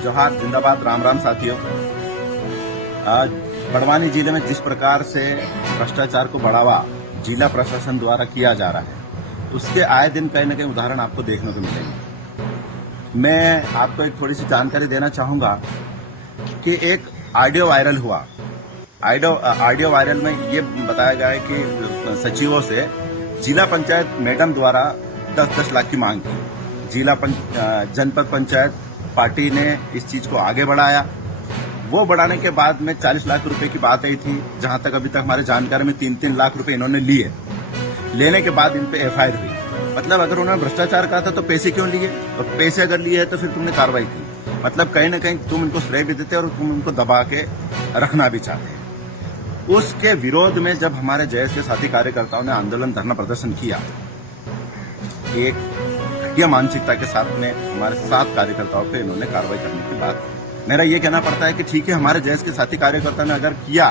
जोहार, जिंदाबाद, राम राम साथियों। आज बड़वानी जिले में जिस प्रकार से भ्रष्टाचार को बढ़ावा जिला प्रशासन द्वारा किया जा रहा है, उसके आए दिन कहीं न कहीं उदाहरण आपको देखने को मिलेंगे। मैं आपको एक थोड़ी सी जानकारी देना चाहूंगा कि एक ऑडियो वायरल हुआ। ऑडियो वायरल में ये बताया गया है कि सचिवों से जिला पंचायत मैडम द्वारा 10-10 लाख की मांग की। जनपद पंचायत पार्टी ने इस चीज को आगे बढ़ाया। वो बढ़ाने के बाद में 40 लाख रुपए की बात आई थी, जहां तक अभी तक हमारे जानकारी में 3-3 लाख रुपए इन्होंने लिए। लेने के बाद इन पे एफआईआर हुई। मतलब अगर उन्होंने भ्रष्टाचार कहा था तो पैसे क्यों लिए, और पैसे अगर लिए तो फिर तुमने कार्रवाई की। मतलब कहीं ना कहीं तुम इनको श्रेय भी देते और तुम इनको दबा के रखना भी चाहते हैं। उसके विरोध में जब हमारे जयस के साथी कार्यकर्ताओं ने आंदोलन धरना प्रदर्शन किया, एक घटिया मानसिकता के साथ में हमारे 7 कार्यकर्ताओं पे इन्होंने कार्रवाई करने की बात। मेरा ये कहना पड़ता है कि ठीक है, हमारे जयस के साथी कार्यकर्ता ने अगर किया,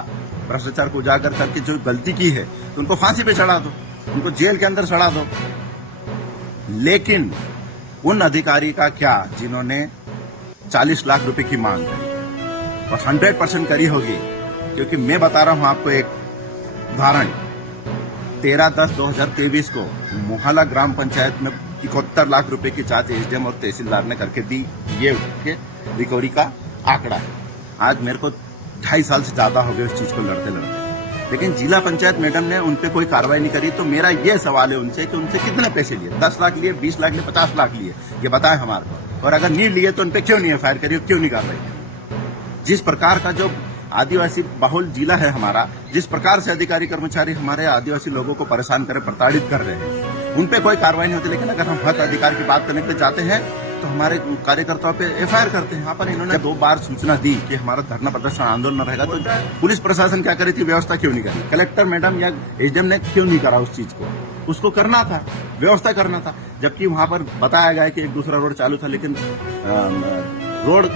भ्रष्टाचार को उजागर करके जो गलती की है तो उनको फांसी पे चढ़ा दो, उनको जेल के अंदर चढ़ा दो। लेकिन उन अधिकारी का क्या जिन्होंने 40 लाख रुपए की मांग की और 100% करी होगी। क्योंकि मैं बता रहा हूं आपको एक उदाहरण। 13/10/2023 को मोहल्ला ग्राम पंचायत में 71 लाख रुपए की जांच एसडीएम और तहसीलदार ने करके दी। ये उसके रिकवरी का आंकड़ा है। आज मेरे को 2.5 साल से ज्यादा हो गए उस चीज को लड़ते लड़ते, लेकिन जिला पंचायत मैडम ने उन पे कोई कार्रवाई नहीं करी। तो मेरा ये सवाल है उनसे कि उनसे कितने पैसे लिए, 10 लाख लिए, 20 लाख लिए, 50 लाख लिए, ये बताएं हमारे को। और अगर नहीं लिए तो उन पे क्यों नहीं एफआईआर करी, क्यों नहीं कार्रवाई करी। जिस प्रकार का जो आदिवासी बहुल जिला है हमारा, जिस प्रकार से अधिकारी कर्मचारी हमारे आदिवासी लोगों को परेशान कर प्रताड़ित कर रहे हैं, उन पे कोई कार्रवाई नहीं होती। लेकिन अगर हम हक अधिकार की बात करने के लिए जाते हैं तो हमारे कार्यकर्ताओं पे एफआईआर करते हैं। यहाँ पर इन्होंने 2 बार सूचना दी कि हमारा धरना प्रदर्शन आंदोलन रहेगा, तो पुलिस प्रशासन क्या करी थी, व्यवस्था क्यों नहीं करी। कलेक्टर मैडम या एसडीएम ने क्यों नहीं करा उस चीज को, उसको करना था, व्यवस्था करना था। जबकि वहां पर बताया गया कि एक दूसरा रोड चालू था, लेकिन रोड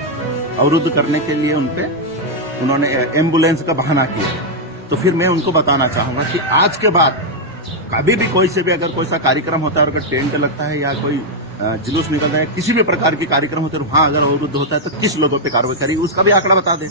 अवरुद्ध करने के लिए उन्होंने एम्बुलेंस का बहाना किया। तो फिर मैं उनको बताना चाहूंगा कि आज के बाद कभी भी कोई से भी अगर कोई सा कार्यक्रम होता है और अगर टेंट लगता है या कोई जुलूस निकलता है, किसी भी प्रकार की कार्यक्रम होते हैं, वहां अगर अवरुद्ध होता है तो किस लोगों पे कार्रवाई करी, उसका भी आंकड़ा बता दे।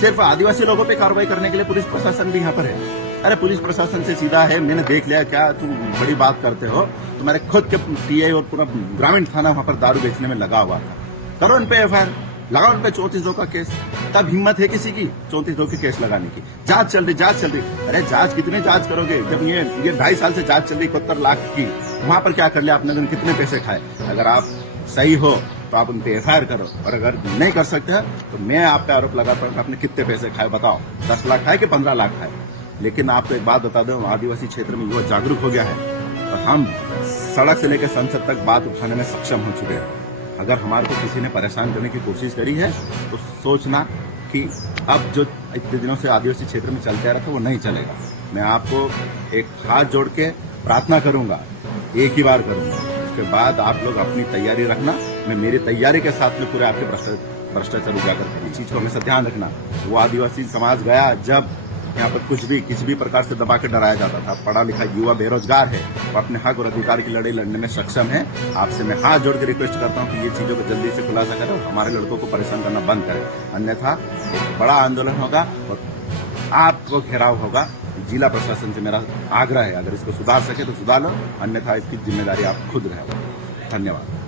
सिर्फ आदिवासी लोगों पे कार्रवाई करने के लिए पुलिस प्रशासन भी यहाँ पर है। अरे पुलिस प्रशासन से सीधा है, मैंने देख लिया, क्या तुम बड़ी बात करते हो। तुम्हारे खुद के पीआई और पूरा ग्रामीण थाना वहां पर दारू बेचने में लगा हुआ था। करो उन पे एफआईआर, लगाओ उन पे 34(2) का केस। तब हिम्मत है किसी की 34(2) की केस लगाने की। जांच चल रही। अरे जांच कितने जांच करोगे, जब ये 2.5 साल से जांच चल रही 71 लाख की। वहां पर क्या कर लिया आपने, दिन कितने पैसे खाए। अगर आप सही हो तो आप उन पे एफआईआर करो, और अगर नहीं कर सकते हैं तो मैं आप पे आरोप लगाता हूं कि आपने कितने पैसे खाए, बताओ। 10 लाख खाए कि 15 लाख खाए। लेकिन आपको एक बात बता दूं, आदिवासी क्षेत्र में युवा जागरूक हो गया है और हम सड़क से लेकर संसद तक बात उठाने में सक्षम हो चुके हैं। अगर हमारे को किसी ने परेशान करने की कोशिश करी है तो सोचना कि अब जो इतने दिनों से आदिवासी क्षेत्र में चलते आ रहा था वो नहीं चलेगा। मैं आपको एक हाथ जोड़ के प्रार्थना करूंगा, एक ही बार करूंगा। उसके बाद आप लोग अपनी तैयारी रखना। मैं मेरी तैयारी के साथ में पूरे आपके भ्रष्टाचार उजागर करने चीज को हमेशा ध्यान रखना। वो आदिवासी समाज गया जब यहाँ पर कुछ भी किसी भी प्रकार से दबा के डराया जाता था। पढ़ा लिखा युवा बेरोजगार है, वो अपने हक और अधिकार की लड़ाई लड़ने में सक्षम है। आपसे मैं हाथ जोड़ के रिक्वेस्ट करता हूँ कि ये चीजों को जल्दी से खुलासा करें और हमारे लड़कों को परेशान करना बंद करें। अन्यथा एक बड़ा आंदोलन होगा और आपको घेराव होगा। जिला प्रशासन से मेरा आग्रह है, अगर इसको सुधार सके तो सुधार लो, अन्यथा इसकी जिम्मेदारी आप खुद रहे। धन्यवाद।